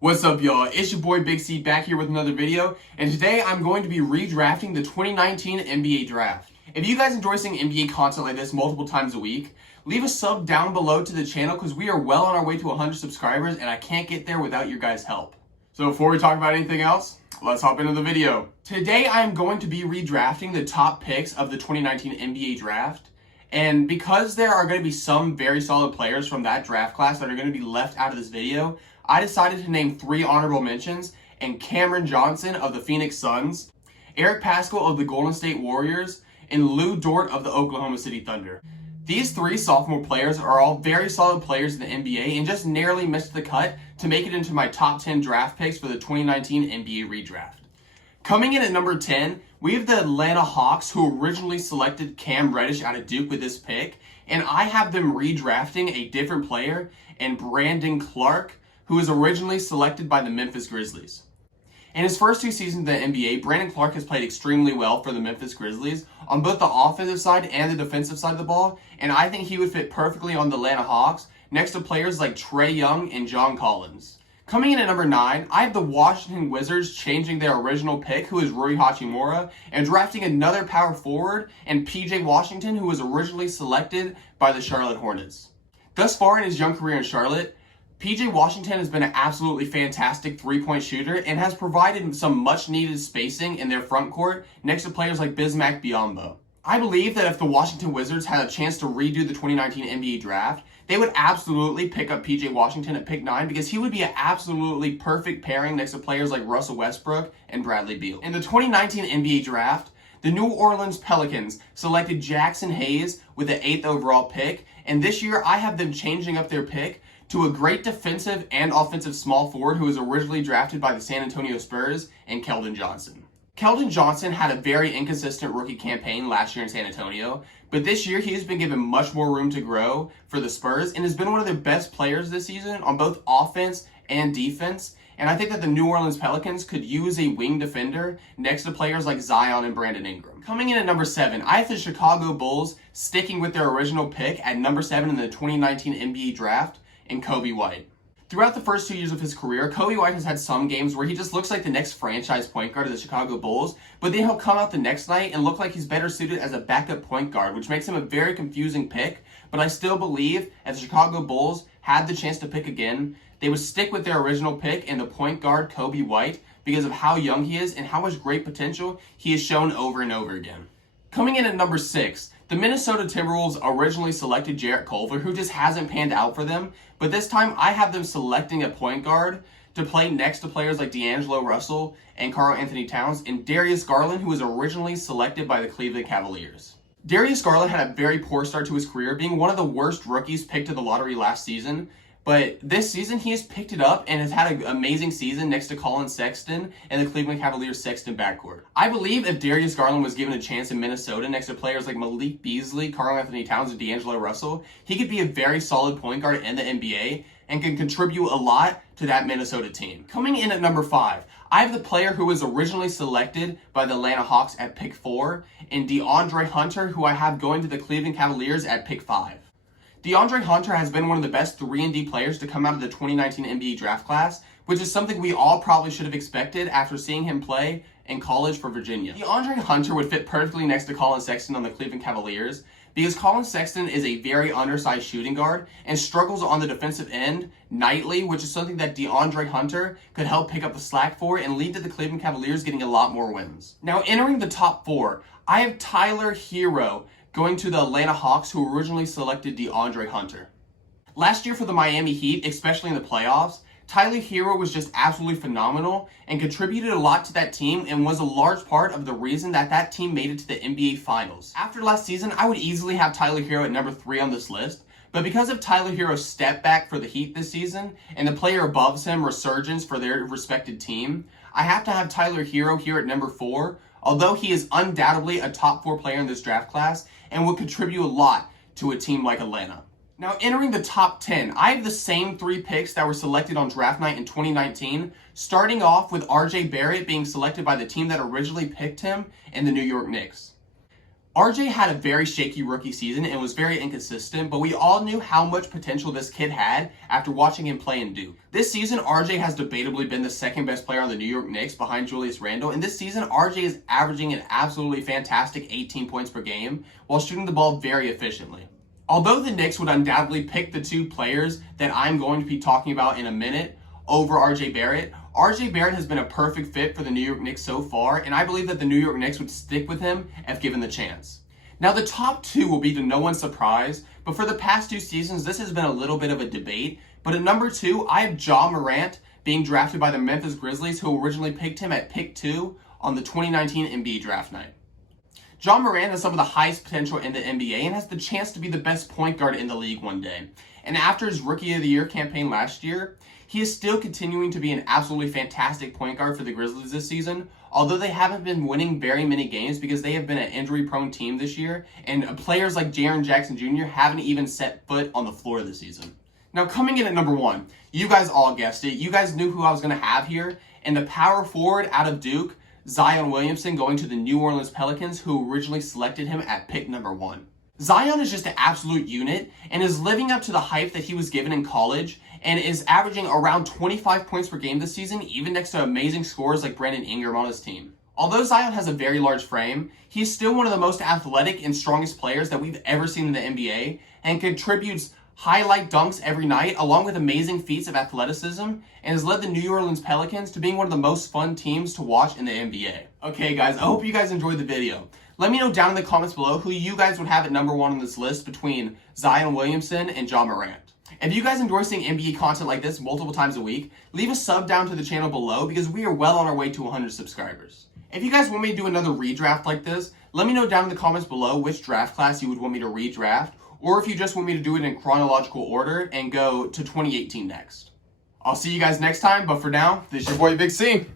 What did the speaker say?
What's up, y'all? It's your boy Big C back here with another video, and today I'm going to be redrafting the 2019 NBA Draft. If you guys enjoy seeing NBA content like this multiple times a week, leave a sub down below to the channel because we are well on our way to 100 subscribers and I can't get there without your guys' help. So before we talk about anything else, let's hop into the video. Today I'm going to be redrafting the top picks of the 2019 NBA Draft. And because there are going to be some very solid players from that draft class that are going to be left out of this video, I decided to name 3 honorable mentions, and Cameron Johnson of the Phoenix Suns, Eric Paschall of the Golden State Warriors, and Lou Dort of the Oklahoma City Thunder. These 3 sophomore players are all very solid players in the NBA and just narrowly missed the cut to make it into my top 10 draft picks for the 2019 NBA Redraft. Coming in at number 10, we have the Atlanta Hawks, who originally selected Cam Reddish out of Duke with this pick, and I have them redrafting a different player, and Brandon Clark, who was originally selected by the Memphis Grizzlies. In his first 2 seasons in the NBA, Brandon Clark has played extremely well for the Memphis Grizzlies on both the offensive side and the defensive side of the ball, and I think he would fit perfectly on the Atlanta Hawks next to players like Trae Young and John Collins. Coming in at number 9, I have the Washington Wizards changing their original pick, who is Rui Hachimura, and drafting another power forward, and PJ Washington, who was originally selected by the Charlotte Hornets. Thus far in his young career in Charlotte, PJ Washington has been an absolutely fantastic three-point shooter and has provided some much-needed spacing in their front court next to players like Bismack Biyombo. I believe that if the Washington Wizards had a chance to redo the 2019 NBA Draft, they would absolutely pick up PJ Washington at pick 9 because he would be an absolutely perfect pairing next to players like Russell Westbrook and Bradley Beal. In the 2019 NBA Draft, the New Orleans Pelicans selected Jackson Hayes with the 8th overall pick, and this year I have them changing up their pick to a great defensive and offensive small forward who was originally drafted by the San Antonio Spurs, and Keldon Johnson. Keldon Johnson had a very inconsistent rookie campaign last year in San Antonio, but this year he has been given much more room to grow for the Spurs and has been one of their best players this season on both offense and defense. And I think that the New Orleans Pelicans could use a wing defender next to players like Zion and Brandon Ingram. Coming in at number 7, I have the Chicago Bulls sticking with their original pick at number 7 in the 2019 NBA Draft, and Kobe White. Throughout the first 2 years of his career, Kobe White has had some games where he just looks like the next franchise point guard of the Chicago Bulls, but then he'll come out the next night and look like he's better suited as a backup point guard, which makes him a very confusing pick. But I still believe if the Chicago Bulls had the chance to pick again, they would stick with their original pick in the point guard Kobe White because of how young he is and how much great potential he has shown over and over again. Coming in at number 6, the Minnesota Timberwolves originally selected Jarrett Culver, who just hasn't panned out for them, but this time I have them selecting a point guard to play next to players like D'Angelo Russell and Karl-Anthony Towns, and Darius Garland, who was originally selected by the Cleveland Cavaliers. Darius Garland had a very poor start to his career, being one of the worst rookies picked in the lottery last season. But this season, he has picked it up and has had an amazing season next to Colin Sexton and the Cleveland Cavaliers Sexton backcourt. I believe if Darius Garland was given a chance in Minnesota next to players like Malik Beasley, Karl-Anthony Towns, and D'Angelo Russell, he could be a very solid point guard in the NBA and can contribute a lot to that Minnesota team. Coming in at number 5, I have the player who was originally selected by the Atlanta Hawks at pick 4, and DeAndre Hunter, who I have going to the Cleveland Cavaliers at pick 5. DeAndre Hunter has been one of the best 3-and-D players to come out of the 2019 NBA Draft class, which is something we all probably should have expected after seeing him play in college for Virginia. DeAndre Hunter would fit perfectly next to Colin Sexton on the Cleveland Cavaliers because Colin Sexton is a very undersized shooting guard and struggles on the defensive end nightly, which is something that DeAndre Hunter could help pick up the slack for and lead to the Cleveland Cavaliers getting a lot more wins. Now, entering the top 4, I have Tyler Hero going to the Atlanta Hawks, who originally selected DeAndre Hunter. Last year for the Miami Heat, especially in the playoffs, Tyler Hero was just absolutely phenomenal and contributed a lot to that team and was a large part of the reason that that team made it to the NBA Finals. After last season, I would easily have Tyler Hero at number 3 on this list, but because of Tyler Hero's step back for the Heat this season and the player above him resurgence for their respected team, I have to have Tyler Hero here at number 4, although he is undoubtedly a top 4 player in this draft class and will contribute a lot to a team like Atlanta. Now, entering the top 10, I have the same 3 picks that were selected on draft night in 2019, starting off with RJ Barrett being selected by the team that originally picked him in the New York Knicks. RJ had a very shaky rookie season and was very inconsistent, but we all knew how much potential this kid had after watching him play in Duke. This season, RJ has debatably been the second best player on the New York Knicks behind Julius Randle, and this season, RJ is averaging an absolutely fantastic 18 points per game while shooting the ball very efficiently. Although the Knicks would undoubtedly pick the two players that I'm going to be talking about in a minute over RJ Barrett has been a perfect fit for the New York Knicks so far, and I believe that the New York Knicks would stick with him if given the chance. Now, the top two will be to no one's surprise, but for the past 2 seasons, this has been a little bit of a debate. But at number 2, I have Ja Morant being drafted by the Memphis Grizzlies, who originally picked him at pick 2 on the 2019 NBA Draft night. Ja Morant has some of the highest potential in the NBA and has the chance to be the best point guard in the league one day. And after his Rookie of the Year campaign last year, he is still continuing to be an absolutely fantastic point guard for the Grizzlies this season, although they haven't been winning very many games because they have been an injury-prone team this year, and players like Jaren Jackson Jr. haven't even set foot on the floor this season. Now, coming in at number 1, you guys all guessed it. You guys knew who I was going to have here, and the power forward out of Duke, Zion Williamson, going to the New Orleans Pelicans, who originally selected him at pick number 1. Zion is just an absolute unit and is living up to the hype that he was given in college and is averaging around 25 points per game this season, even next to amazing scorers like Brandon Ingram on his team. Although Zion has a very large frame, he's still one of the most athletic and strongest players that we've ever seen in the NBA and contributes highlight dunks every night along with amazing feats of athleticism and has led the New Orleans Pelicans to being one of the most fun teams to watch in the NBA. Okay guys, I hope you guys enjoyed the video. Let me know down in the comments below who you guys would have at number 1 on this list between Zion Williamson and Ja Morant. If you guys enjoy seeing NBA content like this multiple times a week, leave a sub down to the channel below because we are well on our way to 100 subscribers. If you guys want me to do another redraft like this, let me know down in the comments below which draft class you would want me to redraft, or if you just want me to do it in chronological order and go to 2018 next. I'll see you guys next time, but for now, this is your boy Big C.